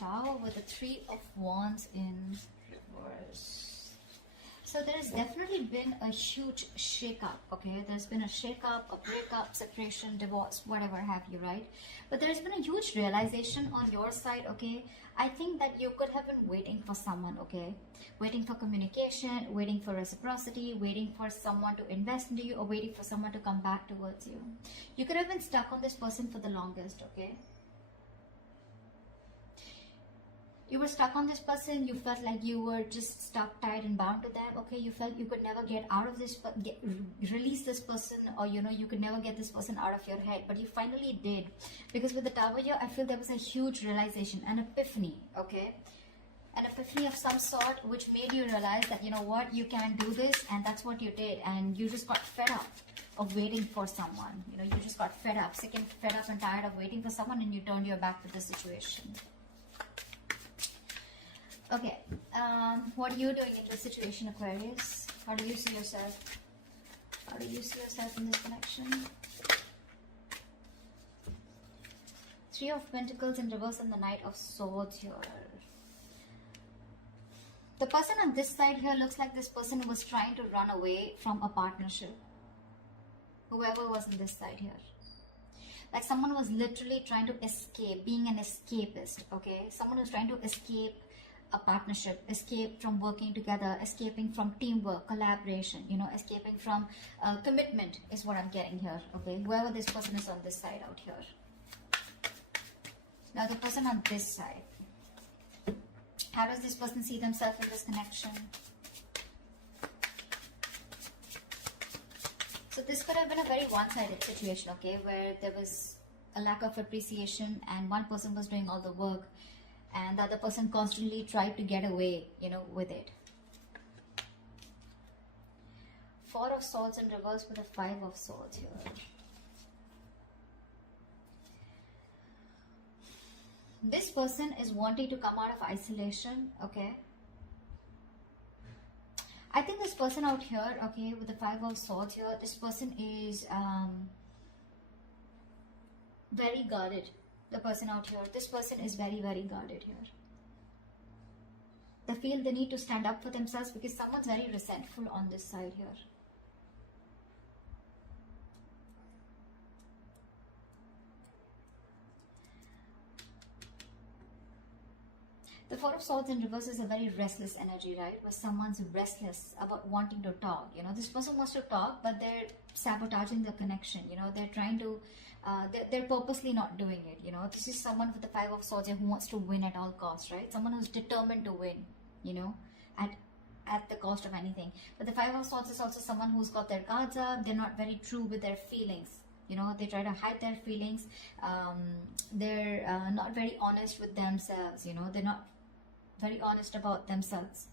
Tower with the Three of Wands in reverse. So there has definitely been a huge shake-up, okay? There's been a shake-up, a breakup, separation, divorce, whatever have you, right? But there's been a huge realization on your side, okay? I think that you could have been waiting for someone, okay? Waiting for communication, waiting for reciprocity, waiting for someone to invest into you, or waiting for someone to come back towards you. You could have been stuck on this person for the longest, okay? You were stuck on this person, you felt like you were just stuck, tied and bound to them, okay? You felt you could never get out of this, release this person, or you know, you could never get this person out of your head, but you finally did. Because with the Tower here, I feel there was a huge realization, an epiphany, okay? An epiphany of some sort, which made you realize that, you know what, you can do this, and that's what you did, and you just got fed up of waiting for someone. You know, you just got fed up, sick and fed up and tired of waiting for someone, and you turned your back to the situation. Okay, what are you doing in this situation, Aquarius? How do you see yourself? How do you see yourself in this connection? Three of Pentacles in reverse and the Knight of Swords here. The person on this side here looks like this person was trying to run away from a partnership. Whoever was on this side here. Like someone was literally trying to escape, being an escapist, okay? Someone was trying to escape a partnership, escape from working together, escaping from teamwork, collaboration, you know, escaping from commitment is what I'm getting here, okay? Whoever this person is on this side out here. Now the person on this side, how does this person see themselves in this connection? So this could have been a very one-sided situation, okay, where there was a lack of appreciation and one person was doing all the work and the other person constantly tried to get away, you know, with it. Four of Swords in reverse with a Five of Swords here. This person is wanting to come out of isolation, okay? I think this person out here, okay, with the Five of Swords here, this person is very guarded. The person out here, this person is very, very guarded here. They feel they need to stand up for themselves because someone's very resentful on this side here. The Four of Swords in reverse is a very restless energy, right? Where someone's restless about wanting to talk. You know, this person wants to talk, but they're sabotaging the connection. You know, they're trying to, they're purposely not doing it. You know, this is someone with the Five of Swords who wants to win at all costs, right? Someone who's determined to win, you know, at the cost of anything. But the Five of Swords is also someone who's got their guards up. They're not very true with their feelings. You know, they try to hide their feelings. They're not very honest with themselves. You know, they're not very honest about themselves.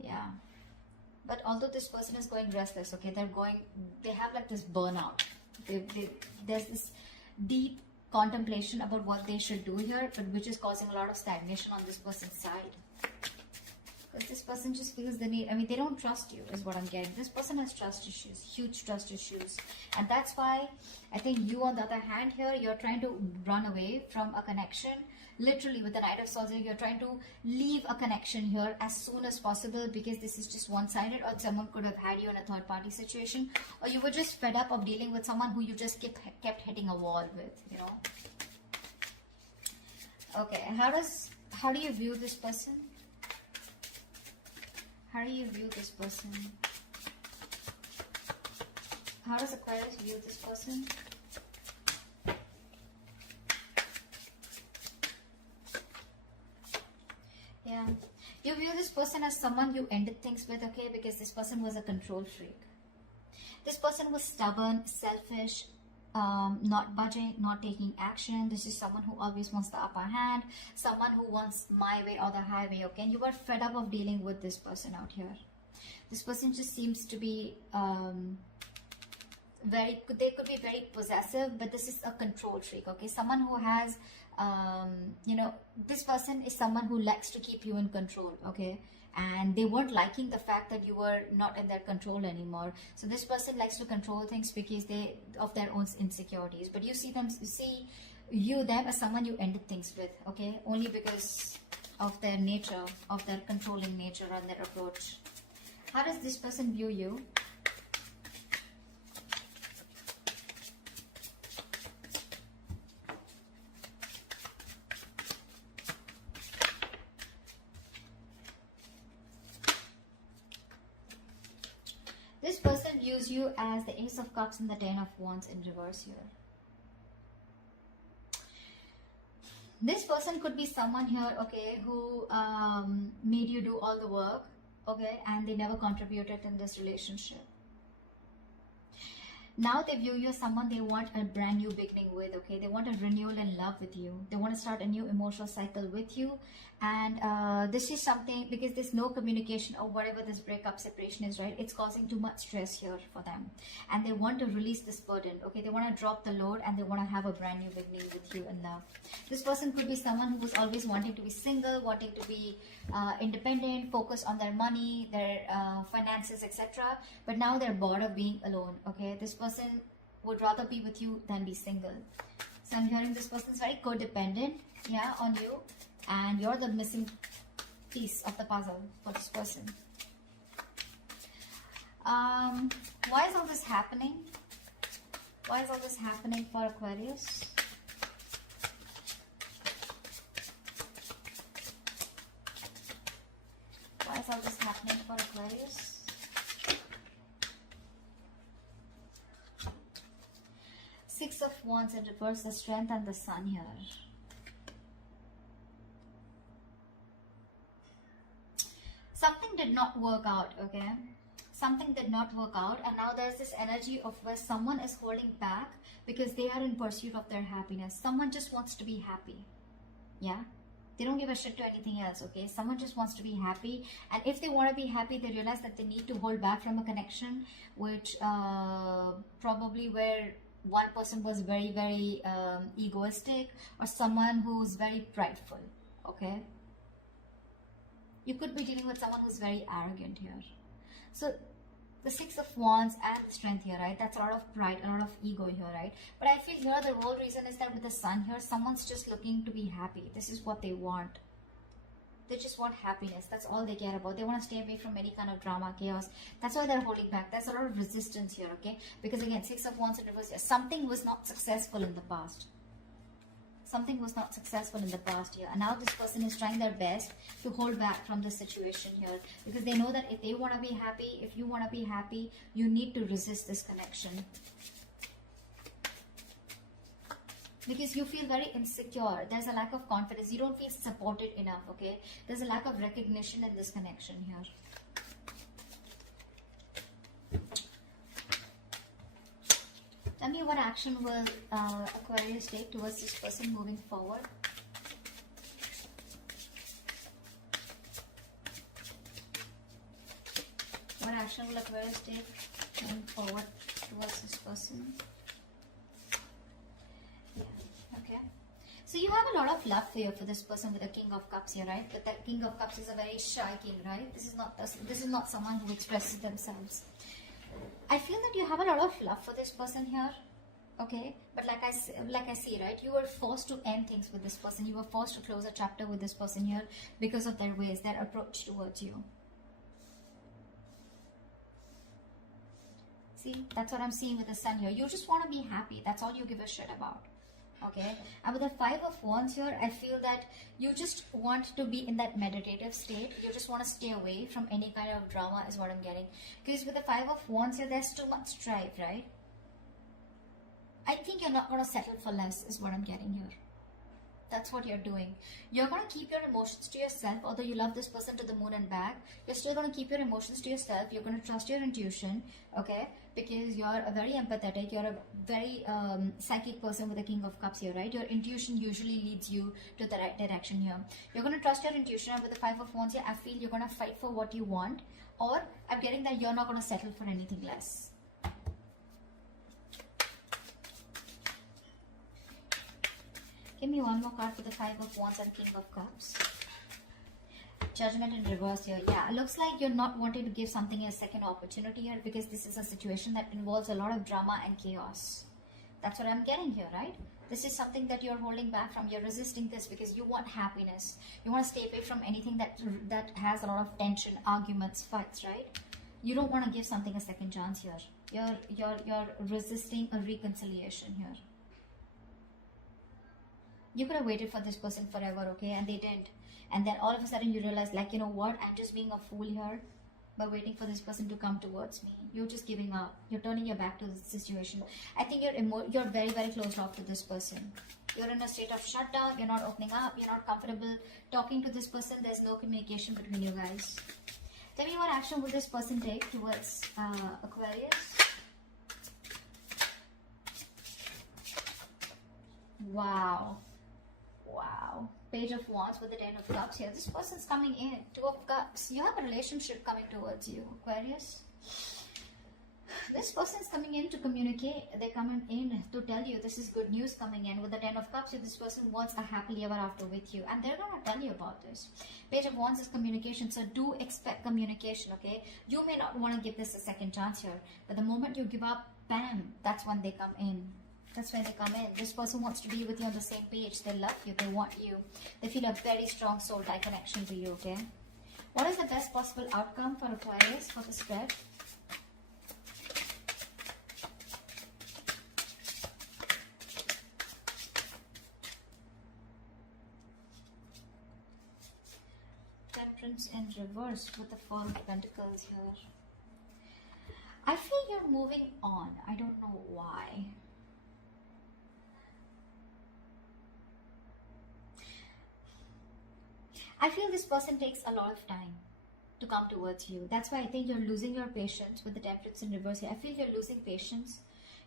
Yeah. But although this person is going restless, okay, they have like this burnout. There's this deep contemplation about what they should do here, but which is causing a lot of stagnation on this person's side. Because this person just feels the need, I mean, they don't trust you is what I'm getting. This person has trust issues, huge trust issues. And that's why I think you, on the other hand here, you're trying to run away from a connection. Literally with the Knight of Swords, you're trying to leave a connection here as soon as possible because this is just one-sided, or someone could have had you in a third-party situation, or you were just fed up of dealing with someone who you just kept hitting a wall with, you know. Okay, how do you view this person? How do you view this person? How does Aquarius view this person? Yeah, you view this person as someone you ended things with, okay, because this person was a control freak. This person was stubborn, selfish, not budging, not taking action. This is someone who always wants the upper hand, someone who wants my way or the highway, okay? And you are fed up of dealing with this person out here. This person just seems to be they could be very possessive, but this is a control freak, okay? Someone who has you know, this person is someone who likes to keep you in control, okay? And they weren't liking the fact that you were not in their control anymore. So this person likes to control things because of their own insecurities. But you see view them as someone you ended things with, okay? Only because of their nature, of their controlling nature and their approach. How does this person view you? This person views you as the Ace of Cups and the Ten of Wands in reverse here. This person could be someone here, okay, who made you do all the work, okay, and they never contributed in this relationship. Now they view you as someone they want a brand new beginning with, okay? They want a renewal in love with you. They want to start a new emotional cycle with you. And this is something, because there's no communication or whatever this breakup separation is, right? It's causing too much stress here for them. And they want to release this burden, okay? They want to drop the load and they want to have a brand new beginning with you in love. This person could be someone who was always wanting to be single, wanting to be independent, focus on their money, their finances, etc. But now they're bored of being alone, okay? This person would rather be with you than be single. So I'm hearing this person is very codependent, yeah, on you, and you're the missing piece of the puzzle for this person. Why is all this happening? Why is all this happening for Aquarius? Why is all this happening for Aquarius? Six of Wands in reverse, the Strength and the Sun here. Something did not work out, okay? Something did not work out, and now there's this energy of where someone is holding back because they are in pursuit of their happiness. Someone just wants to be happy, yeah? They don't give a shit to anything else, okay? Someone just wants to be happy, and if they want to be happy, they realize that they need to hold back from a connection, which probably where one person was very, very egoistic, or someone who's very prideful, okay? You could be dealing with someone who's very arrogant here. So the Six of Wands and Strength here, right? That's a lot of pride, a lot of ego here, right? But I feel here the whole reason is that with the Sun here, someone's just looking to be happy. This is what they want. They just want happiness. That's all they care about. They want to stay away from any kind of drama, chaos. That's why they're holding back. There's a lot of resistance here, okay? Because again, Six of Wands in reverse here. Something was not successful in the past. Something was not successful in the past year, and now this person is trying their best to hold back from this situation here, because they know that if they want to be happy, if you want to be happy, you need to resist this connection, because you feel very insecure. There's a lack of confidence. You don't feel supported enough, okay? There's a lack of recognition in this connection here. Tell me what action will Aquarius take towards this person moving forward. What action will Aquarius take moving forward towards this person? Yeah, okay. So you have a lot of love here for this person with the King of Cups here, right? But that King of Cups is a very shy king, right? This is not someone who expresses themselves. I feel that you have a lot of love for this person here, okay? But like I see, right? You were forced to end things with this person. You were forced to close a chapter with this person here because of their ways, their approach towards you. See, that's what I'm seeing with the Sun here. You just want to be happy. That's all you give a shit about. Okay, and with the Five of Wands here, I feel that you just want to be in that meditative state. You just want to stay away from any kind of drama is what I'm getting. Because with the Five of Wands here, there's too much strife, right? I think you're not going to settle for less is what I'm getting here. That's what you're doing. You're going to keep your emotions to yourself. Although you love this person to the moon and back, you're still going to keep your emotions to yourself. You're going to trust your intuition, okay? Because you're a very empathetic, you're a very psychic person with the King of Cups here, right? Your intuition usually leads you to the right direction here. You're going to trust your intuition, and with the Five of Wands here, I feel you're going to fight for what you want, or I'm getting that you're not going to settle for anything less. Give me one more card for the Five of Wands and King of Cups. Judgment in reverse here. Yeah, it looks like you're not wanting to give something a second opportunity here, because this is a situation that involves a lot of drama and chaos. That's what I'm getting here, right? This is something that you're holding back from. You're resisting this because you want happiness. You want to stay away from anything that has a lot of tension, arguments, fights, right? You don't want to give something a second chance here. You're resisting a reconciliation here. You could have waited for this person forever, okay? And they didn't. And then all of a sudden you realize, like, you know what? I'm just being a fool here by waiting for this person to come towards me. You're just giving up. You're turning your back to the situation. I think you're very, very closed off to this person. You're in a state of shutdown. You're not opening up. You're not comfortable talking to this person. There's no communication between you guys. Tell me, what action will this person take towards Aquarius? Wow. Wow. Page of Wands with the 10 of Cups here. This person's coming in. 2 of Cups. You have a relationship coming towards you, Aquarius. This person's coming in to communicate. They're coming in to tell you this is good news coming in. With the 10 of Cups, this person wants a happily ever after with you. And they're going to tell you about this. Page of Wands is communication. So do expect communication, okay? You may not want to give this a second chance here. But the moment you give up, bam, that's when they come in. That's when they come in. This person wants to be with you on the same page. They love you. They want you. They feel a very strong soul tie connection to you, okay? What is the best possible outcome for Aquarius for the spread? Temperance in reverse with the Four of Pentacles here. I feel you're moving on. I don't know why. I feel this person takes a lot of time to come towards you. That's why I think you're losing your patience with the Temperance in reverse here. I feel you're losing patience.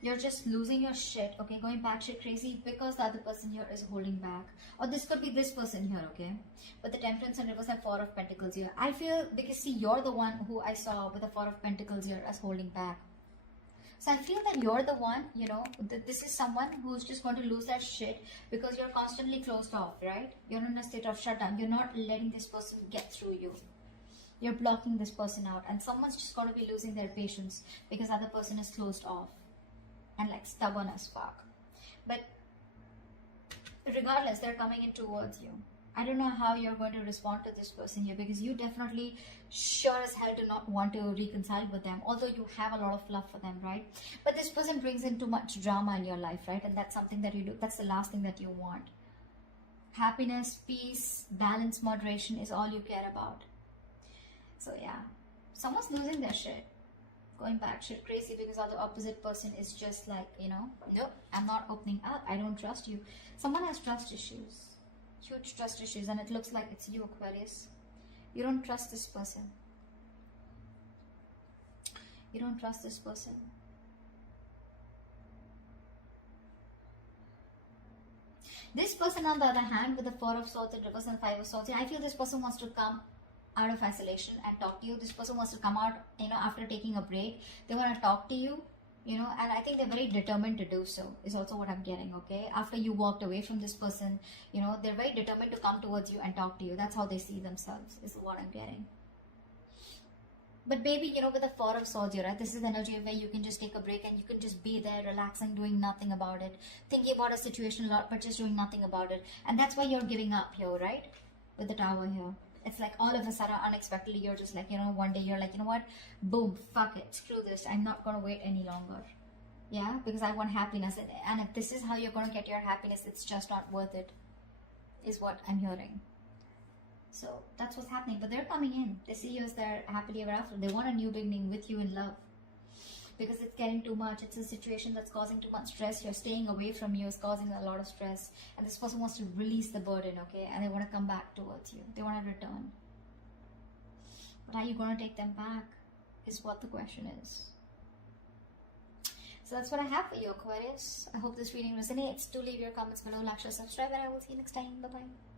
You're just losing your shit, okay? Going batshit crazy because the other person here is holding back. Or this could be this person here, okay? But the Temperance in reverse and Four of Pentacles here. I feel, because see, you're the one who I saw with the Four of Pentacles here as holding back. So I feel that you're the one, you know, this is someone who's just going to lose their shit because you're constantly closed off, right? You're in a state of shutdown. You're not letting this person get through you. You're blocking this person out. And someone's just going to be losing their patience because the other person is closed off and like stubborn as fuck. But regardless, they're coming in towards you. I don't know how you're going to respond to this person here because you definitely sure as hell do not want to reconcile with them, although you have a lot of love for them, right? But this person brings in too much drama in your life, right? And that's something that you do. That's the last thing that you want. Happiness, peace, balance, moderation is all you care about. So yeah, someone's losing their shit, going back shit crazy because the opposite person is just like, you know, nope, I'm not opening up. I don't trust you. Someone has trust issues. Huge trust issues, and it looks like it's you, Aquarius. You don't trust this person. You don't trust this person. This person, on the other hand, with the Four of Swords in reverse and Five of Swords, I feel this person wants to come out of isolation and talk to you. This person wants to come out, you know, after taking a break. They want to talk to you. You know, and I think they're very determined to do so, is also what I'm getting, okay? After you walked away from this person, you know, they're very determined to come towards you and talk to you. That's how they see themselves, is what I'm getting. But baby, you know, with the Four of Swords here, right? This is the energy where you can just take a break and you can just be there, relaxing, doing nothing about it. Thinking about a situation a lot, but just doing nothing about it. And that's why you're giving up here, right? With the Tower here. It's like all of a sudden, unexpectedly, you're just like, you know, one day you're like, you know what? Boom, fuck it, screw this. I'm not going to wait any longer. Yeah, because I want happiness. And if this is how you're going to get your happiness, it's just not worth it, is what I'm hearing. So that's what's happening. But they're coming in. They see you as their happily ever after. They want a new beginning with you in love. Because it's getting too much. It's a situation that's causing too much stress. You're staying away from you is causing a lot of stress. And this person wants to release the burden, okay? And they want to come back towards you. They want to return. But are you going to take them back? Is what the question is. So that's what I have for you, Aquarius. I hope this reading resonates. Do leave your comments below, like, share, subscribe, and I will see you next time. Bye-bye.